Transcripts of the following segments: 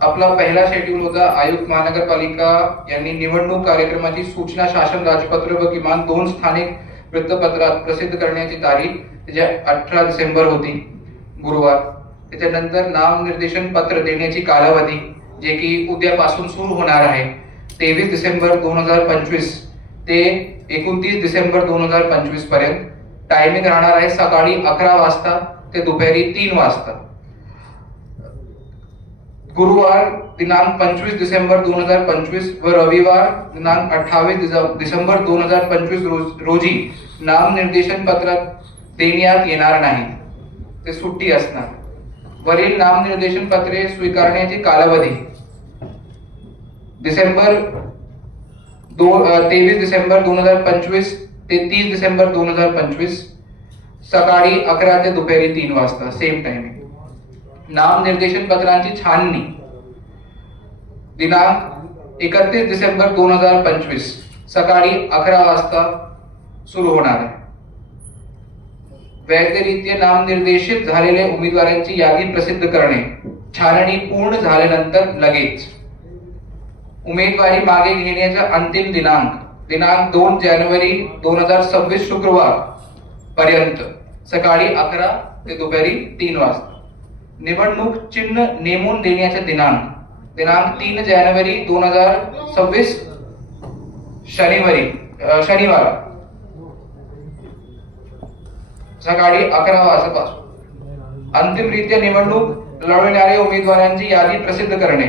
आपला पहिला शेड्यूल होता आयुक्त महानगरपालिका यांनी निवडणूक कार्यक्रमाची सूचना शासन राजपत्र व किमान 2 स्थानिक वृत्तपत्रात प्रसिद्ध करण्याची तारीख त्याच्या 18 डिसेंबर होती, गुरुवार. त्याच्यानंतर नामनिर्देशन पत्र देण्याची कालावधी जे की उद्यापासून सुरू होणार आहे 23 डिसेंबर 2025 ते 29 डिसेंबर 2025 पर्यंत. टायमिंग राहणार आहे सकाळी 11 वाजता ते दुपारी 3 वाजता. गुरुवार दिनांक 25 डिसेंबर 2025 व रविवार दिनांक 28 डिसेंबर 2025 रोजी नामनिर्देशन पत्र देण्यात येणार नाही, ते सुट्टी असणार. वरील नामनिर्देशन पत्रे स्वीकारण्याची कालावधी 23 डिसेंबर 2025 ते 30 डिसेंबर 2025 सकाळी 11 ते दुपारी 3 वाजता, सेम टाइमिंग. नामनिर्देशन पत्रांची छाननी दिनांक 31 डिसेंबर 2025 सकाळी 11 वाजता सुरू होणार आहे. वैधरित्या नामनिर्देशित झालेल्या उमेदवारांची यादी प्रसिद्ध करणे. छाननी पूर्ण झाल्यानंतर लगेच उमेदवारी मागे घेण्याचा अंतिम दिनांक 2 जानेवारी 2026 शुक्रवार पर्यंत सकाळी 11 ते दुपारी 3 वाजता. निवडणूक चिन्ह नेमून देण्याचा दिनांक 3 जानेवारी 2026 शनिवार सकाळी 11 वाजतापासून. अंतिमरित्या निवडणूक लढवणाऱ्या उमेदवारांची यादी प्रसिद्ध करणे.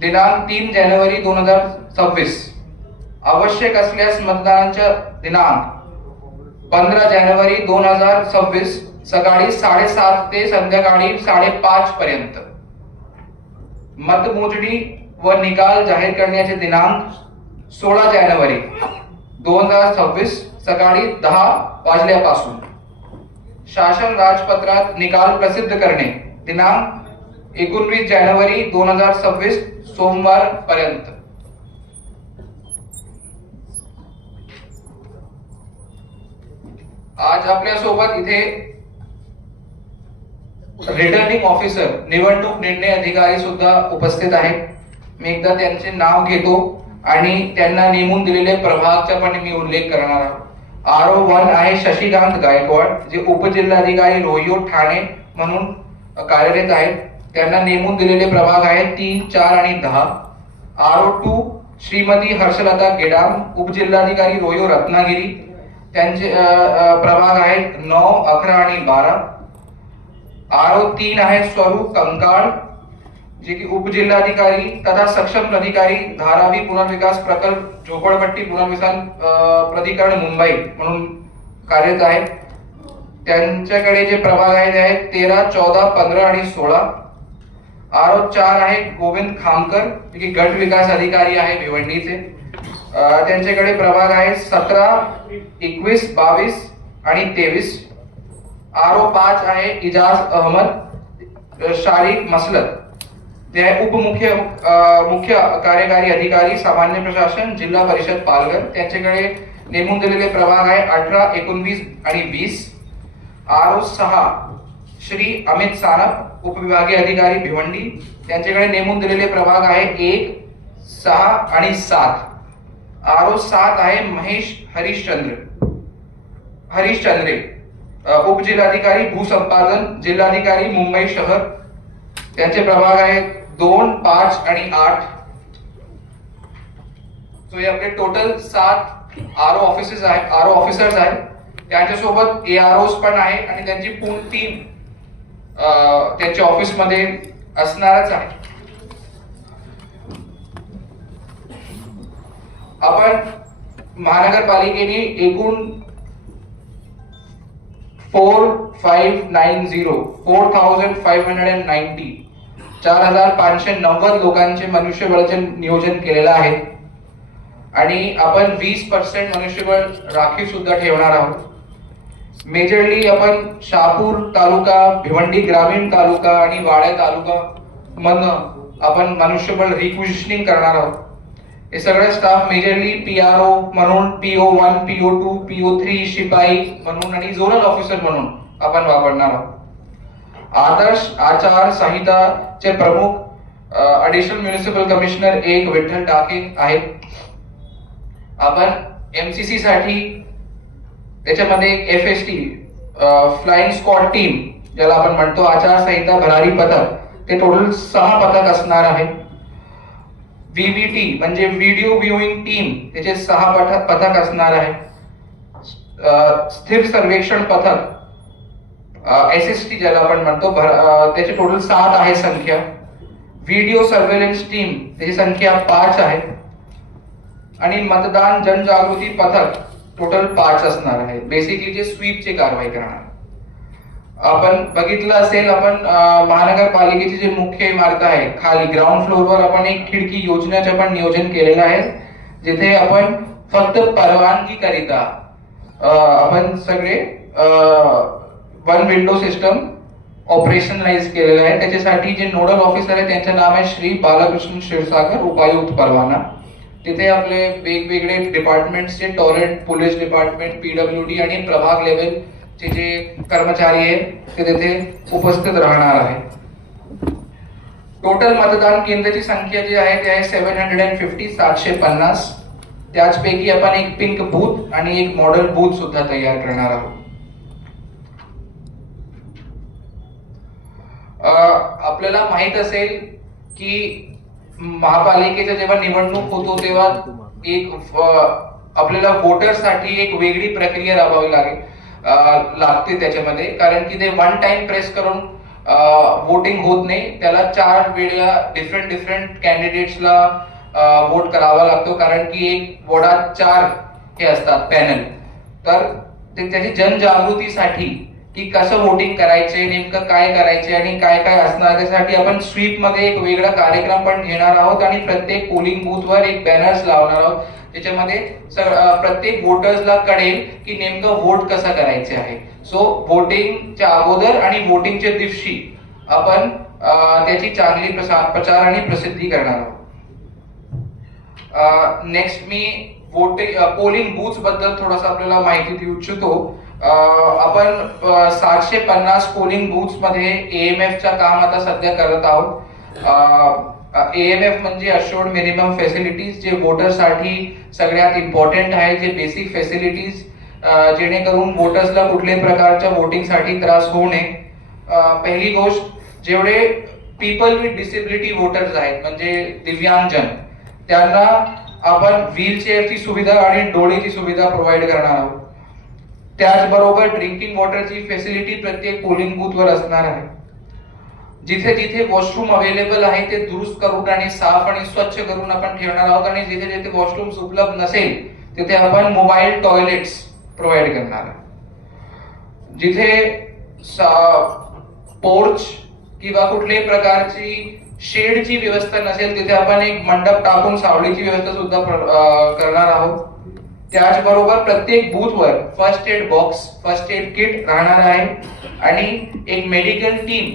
दिनांक 3 जानेवारी 2026. आवश्यक असल्यास मतदानाचा दिनांक 15 जानेवारी 2026 सकाळी 7:30 ते संध्याकाळी 5:30 पर्यंत. मतमोजणी व निकाल जाहीर करण्याचे दिनांक 16 जानेवारी 2026 सकाळी 10 वाजल्यापासून. शासन राजपत्रात निकाल प्रसिद्ध करणे. दिनांक 19 जानेवारी 2026 सोमवार पर्यंत. आज आपल्या सोबत इथे रिटर्निंग ऑफिसर निवडणूक निर्णय अधिकारी सुद्धा उपस्थित आहेत. मी एकदा त्यांचे नाव घेतो आणि त्यांना नेमून दिलेले प्रभागचा पण मी उल्लेख करणार आहे. RO1 आहे शशिकांत गायकवाड, जे उपजिल्हाधिकारी रोहियो ठाणे म्हणून कार्यरत आहेत. त्यांना नेमून दिलेले प्रभाग आहेत 3, 4 आणि 10. RO2 श्रीमती हर्षलता गेडाम, उपजिल्हाधिकारी रोहियो रत्नागिरी, त्यांचे प्रभाग आहेत 9, 11 आणि 12. RO3 आहे स्वरूप कंकाळ, जे की उपजिल्हाधिकारी तथा सक्षम अधिकारी धारावी पुनर्विकास प्रकल्प झोपडपट्टी पुनर्वसन प्राधिकरण मुंबई म्हणून कार्यरत आहेत. त्यांच्याकडे जे प्रभाग आहेत 13, 14, 15 आणि 16. RO4 आहे गोविंद खामकर, जे की गट विकास अधिकारी आहे भिवंडीचे. त्यांच्याकडे प्रभाग आहेत 17, 21, 22 आणि 23. RO5 आहे इजाज अहमद शारिक मसलत, ते आहे मुख्य कार्यकारी अधिकारी सामान्य प्रशासन जिल्हा परिषद पालघर. त्यांच्याकडे नेमून दिलेले प्रभाग आहे 18, 19 आणि 20. RO6 श्री अमित सानप, उपविभागीय अधिकारी भिवंडी. त्यांच्याकडे नेमून दिलेले प्रभाग आहे 1, 6 आणि 7. RO7 आहे महेश हरिश्चंद्रे, उपजिल्हाधिकारी भूसंपादन जिल्हाधिकारी मुंबई शहर. त्यांचे प्रभाग आहेत 2, 5 आणि 8. सो हे आपले टोटल 7 RO ऑफिसर्स आहेत. त्यांच्यासोबत AROs पण आहे आणि त्यांची पूर्ण टीम त्यांच्या ऑफिस मध्ये असणारच आहे. आपण महानगरपालिकेने एकूण 4,590 लोकांचे मनुष्यबळाचे नियोजन केलेलं आहे आणि आपण 20% मनुष्यबळ राखीव सुद्धा ठेवणार आहोत. मेजरली आपण शहापूर तालुका, भिवंडी ग्रामीण तालुका आणि वाडा तालुका मधनं आपण मनुष्यबळ रिक्विजिशनिंग करणार आहोत. हे सगळे स्टाफ मेजरली PRO म्हणून, PO1, PO2, PO3 शिपाई म्हणून आणि झोनल ऑफिसर म्हणून आपण वापरणार आहोत. आदर्श आचार संहिताचे प्रमुख ॲडिशनल म्युनिसिपल कमिशनर 1 विठ्ठल टाके आहेत. आपण एमसीसी साठी त्याच्यामध्ये FST फ्लाइंग स्क्वॉड टीम ज्याला आपण म्हणतो आचारसंहिता भरारी पथक, ते टोटल 6 पथक असणार आहे. VVT म्हणजे व्हिडिओ व्ह्यूइंग टीम, त्याचे 6 पथक असणार आहे. स्थिर सर्वेक्षण पथक SST ज्याला आपण म्हणतो त्याचे टोटल 7 आहे संख्या. व्हिडिओ सर्वेलन्स टीम त्याची संख्या 5 आहे. आणि मतदान जनजागृती पथक टोटल 5 असणार आहे. बेसिकली जे स्वीपची कारवाई करणार. आपण बघितलं असेल, आपण महानगरपालिकेची जी मुख्य इमारत आहे खाली ग्राउंड फ्लोअरवर आपण एक खिडकी योजनेचे पण नियोजन केलेलं आहे, जिथे आपण फक्त परवानगी करिता आपण सगळे वन विंडो सिस्टम ऑपरेशनलाइज केलेलं आहे. त्याच्यासाठी जे नोडल ऑफिसर आहे त्यांचे नाव आहे श्री बालकृष्ण क्षीरसागर, उपायुक्त परवाना. तिथे आपले वेगवेगळे डिपार्टमेंटचे टॉरेंट, पोलीस डिपार्टमेंट, PWD आणि प्रभाग लेवल चे जे कर्मचारी आहेत ते तिथे उपस्थित राहणार आहे. टोटल मतदान केंद्राची संख्या जी आहे ते आहे 750, 750. त्याचपैकी आपण एक पिंक बूथ आणि एक मॉडेल बूथ सुद्धा तयार करणार आहोत. आपल्याला माहित असेल की महापालिकेच्या जेव्हा निवडणूक होतो तेव्हा एक आपल्याला वोटरसाठी एक वेगळी प्रक्रिया राबवावी लागते त्याच्यामध्ये, कारण की ते वन टाइम प्रेस करून वोटिंग होत नाही. त्याला 4 वेळा डिफरंट कॅन्डिडेट्सला वोट करावा लागतो, कारण की एक वोटात 4 हे असतात पॅनल. तर त्याची जनजागृतीसाठी की कसं वोटिंग करायचे, नेमकं काय करायचे आणि काय काय असणार, त्यासाठी आपण स्वीप मध्ये एक वेगळा कार्यक्रम पण घेणार आहोत आणि प्रत्येक पोलिंग बूथ वर एक बॅनर्स लावणार आहोत, त्याच्यामध्ये प्रत्येक वोटर्सला कळेल की नेमकं वोट कसं करायचे आहे. सो वोटिंगच्या अगोदर आणि वोटिंगच्या दिवशी आपण त्याची चांगली प्रचार आणि प्रसिद्धी करणार आहोत. नेक्स्ट मी पोलिंग बूथ बद्दल थोडासा आपल्याला माहिती देऊ इच्छितो. आपण 750 पोलिंग बूथ मध्ये AMF चा काम आता सध्या करत आहोत. AMF म्हणजे अशोर्ड मिनिमम फॅसिलिटीज, जे वोटरसाठी सगळ्यात इम्पॉर्टंट आहे, जे बेसिक फॅसिलिटीज जेणेकरून वोटर्सला कुठल्याही प्रकारच्या वोटिंगसाठी त्रास होऊ नये. पहिली गोष्ट, जेवढे पीपल विथ डिसेबिलिटी वोटर्स आहेत म्हणजे दिव्यांगजन, त्यांना आपण व्हीलचेअरची सुविधा आणि डोळेची सुविधा प्रोव्हाइड करणार आहोत. त्याचबरोबर ड्रिंकिंग वॉटरची फॅसिलिटी प्रत्येक पोलिंग बूथ वर असणार आहे. जिथे जिथे वॉशरूम अवेलेबल आहे ते दुरुस्त करून आणि साफ आणि स्वच्छ करून आपण ठेवणार आहोत. आणि जिथे जिथे वॉशरूम्स उपलब्ध नसेल तिथे आपण मोबाईल टॉयलेट्स प्रोव्हाइड करणार आहे. जिथे पोर्च किंवा कुठल्याही प्रकारची शेडची व्यवस्था नसेल तिथे आपण एक मंडप टाकून सावलीची व्यवस्था सुद्धा करणार आहोत. त्याचबरोबर प्रत्येक बूथवर first aid box, first aid kit राहणार आहे आणि एक मेडिकल टीम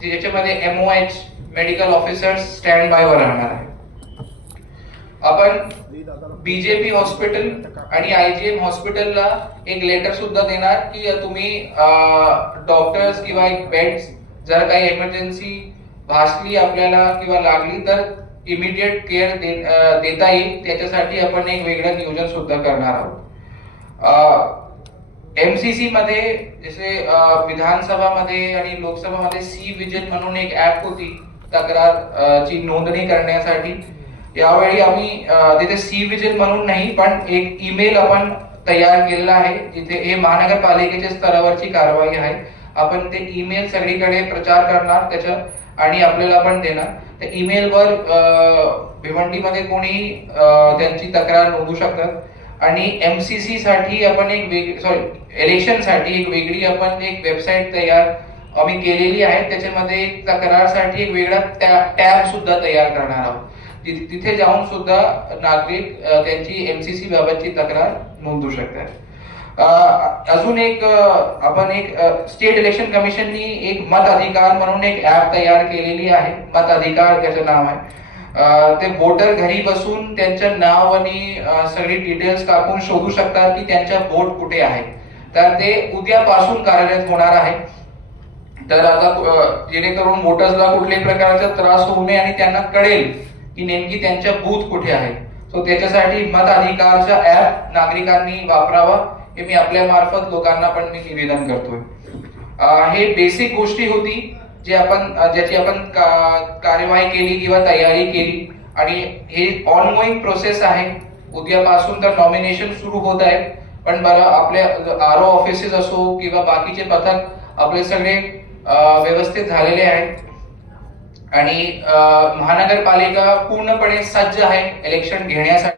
ज्याच्यामध्ये MOH medical officers stand by वर राहणार आहे. आपण BJP हॉस्पिटल आणि IGM हॉस्पिटलला एक लेटर सुद्धा देणार की तुम्ही डॉक्टर्स किंवा एक बेड्स जर काही इमर्जन्सी भासली आपल्याला किंवा लागली तर इमिडिएट केअर देता येईल, त्याच्यासाठी आपण एक वेगळं नियोजन सुद्धा करणार आहोत. MCC मध्ये जसे विधानसभामध्ये आणि लोकसभामध्ये C-विजिल म्हणून एक ऍप होती तक्रार ची नोंदणी करण्यासाठी. यावेळी आम्ही तिथे C-विजिल म्हणून नाही पण एक ईमेल आपण तयार केलेला आहे, जिथे हे महानगरपालिकेच्या स्तरावरची कारवाई आहे. आपण ते ईमेल सगळीकडे प्रचार करणार त्याच्या आणि आपल्याला पण देणार. त्या ईमेलवर भिवंडीमध्ये कोणी त्यांची तक्रार नोंदवू शकतात. आणि MCC साठी आपण एक इलेक्शन साठी एक वेगळी आपण एक वेबसाईट तयार आम्ही केलेली आहे. त्याच्यामध्ये तक्रारसाठी एक वेगळा टॅब सुद्धा तयार करणार आहोत. तिथे जाऊन सुद्धा नागरिक त्यांची MCC बाबतची तक्रार नोंदवू शकतात. अजून एक आपण एक स्टेट इलेक्शन कमिशननी एक मत अधिकार म्हणून एक ऍप तयार केलेली आहे. मत अधिकार त्याचं नाव आहे. ते वोटर घरी बसून त्यांचं नाव आणि सगळी डिटेल्स टाकून शोधू शकतात की त्यांचा वोट कुठे आहे. तर ते उद्यापासून कार्यरत होणार आहे. तर आता जेणेकरून वोटर्सला कुठल्याही प्रकारचा त्रास होऊ नये आणि त्यांना कळेल की नेमकी त्यांच्या बूथ कुठे आहे. सो त्याच्यासाठी मताधिकारचा ऍप नागरिकांनी वापरावा हे मी आपल्या मार्फत लोकांना पण मी निवेदन करतोय. हे बेसिक गोष्टी होती ज्याची आपण कार्यवाही केली किंवा तयारी केली आणि हे ऑनगोईंग प्रोसेस आहे. उद्यापासून तर नॉमिनेशन सुरू होत आहे, पण बरं आपल्या आरओ ऑफिसेस असो किंवा बाकीचे पथक आपले सगळे व्यवस्थित झालेले आहेत आणि महानगरपालिका पूर्णपणे सज्ज आहे इलेक्शन घेण्यासाठी.